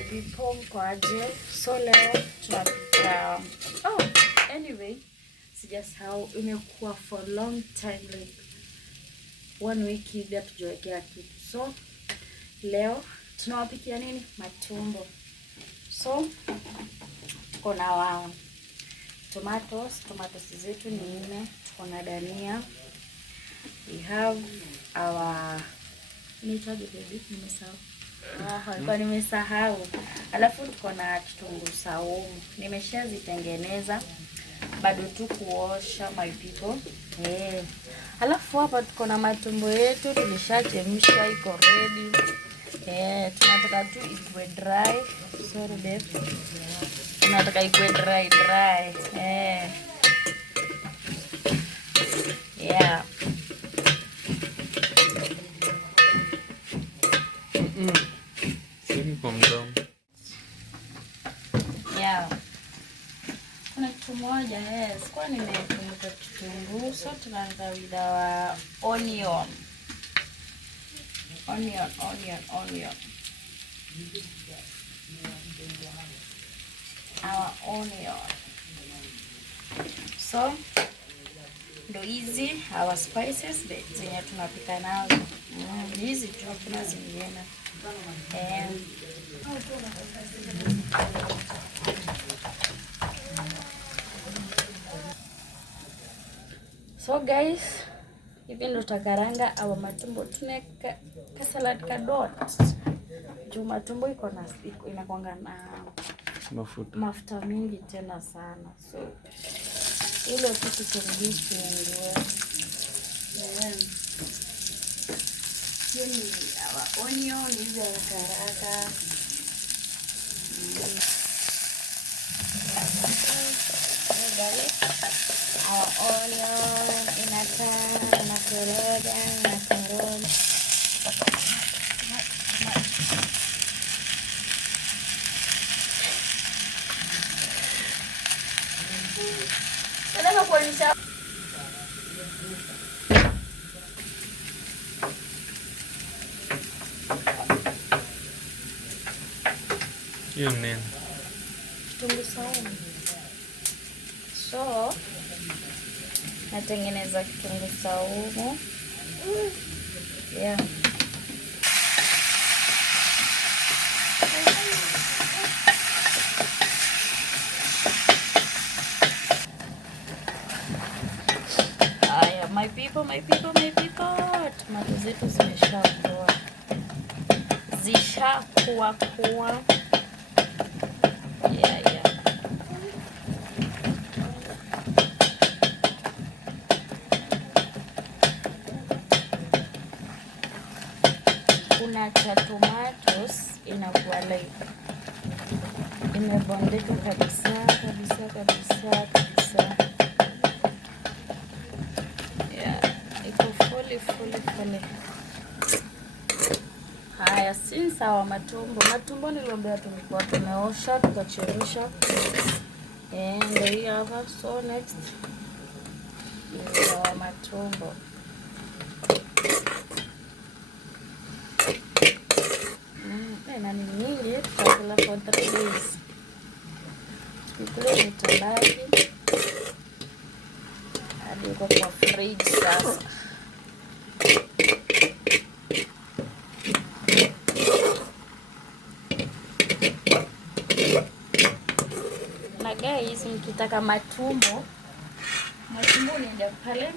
my people, kwaje. So leo tunapika anyway, sijasahau, imekuwa for long time, like 1 week hivi hatujawekea kitu. So leo tunawapikia nini? Matumbo. So tuko na tomatoes zetu ni 4, tuko na dania, we have our nimesahau. Alafu tuko na kitunguu saumu. Nimeshazitengeneza, bado tu kuosha my people. Alafu hapa tuko na matumbo yetu, tulishachemsha, iko ready. Tunataka tu ikwe dry. Sorry babe. Tunataka ikwe dry. Yeah. Yeah. Kuna kitu moja, kwa nimekumbuka kitunguu. So tunaanza with our onion. Our onion. So ndo hizi our spices zenye tunapika nazo. Hizi tu, kuna zingine. So guys, hivi ndo takaranga au matumbo. Tuneka salad kadot. Juu matumbo inakuanga na mafuta mingi tena sana. So ile kitu kingishi ndio. Hii our onion hizi karanga. Our onion inakoroga. Nataka kuonyesha hiyo nini? Kitunguu saumu. So natengeneza kitunguu saumu. Yeah. My people. Tomato zetu zishakuwa. Yeah. Kuna cha tomatoes inakuwa like imebondeka kabisa. Yeah, iko fully. Haya, since our matumbo niliambia tulikuwa tumeosha tukachemsha. And here hapa. So next is our matumbo. Na ni nyingi, tutakula for 3 days. Tukikula itabaki hadi uko kwa fridge sasa. Na guys, mkitaka matumbo unaenda pale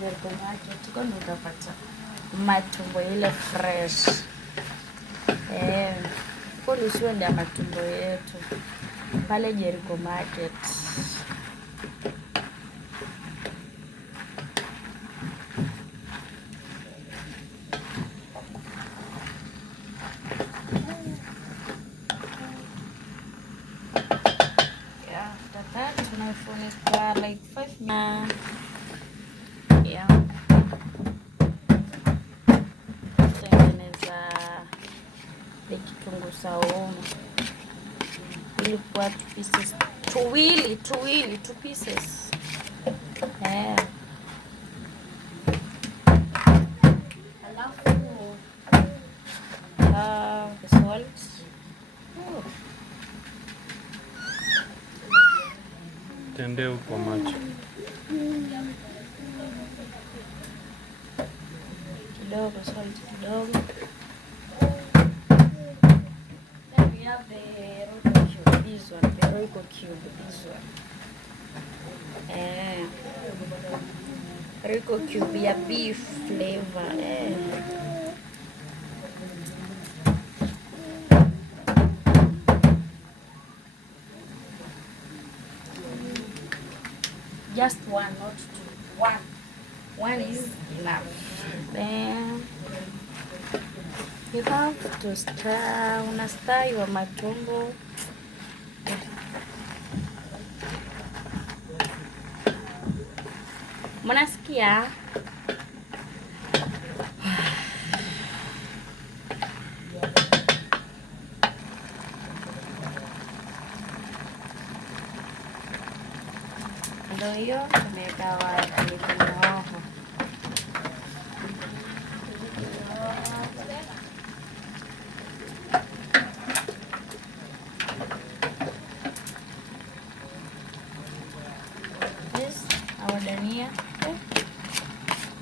Jericho Market, tuko utapata matumbo ile fresh. Polisi ndio matumbo yetu pale Jericho Market. Yeah, after that tunafunika like 5 minutes. Yeah. Kitunguu saumu ilikuwa 2 pieces, 2 pieces. Alafu the salt Tendee huko macho kidogo, salt kidogo. We have the Royco cube, this one, the Royco cube, this one. Royco cube ya beef flavor. Just one, not two. One. One is enough. Then you have to stir. Una stir your matumbo. Mnasikia? Ndio hiyo tumeweka pilipili hoho. This our dania.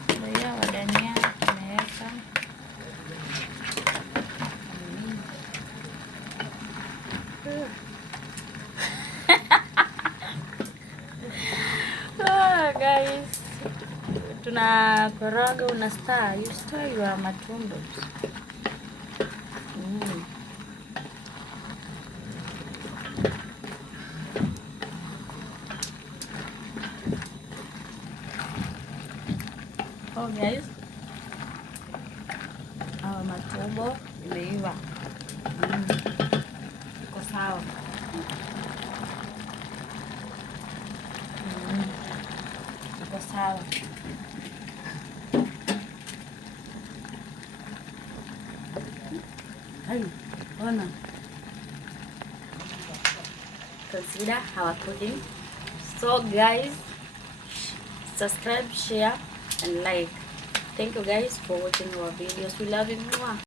Ndio hiyo our dania tumeweka. Guys, tunakoroga, una stir, you stir your matumbo. Oh guys, our matumbo imeiva. Iko sawa. Iko sawa. Hey, ona. Consider our cooking. So guys, subscribe, share and like. Thank you guys for watching our videos. We love you.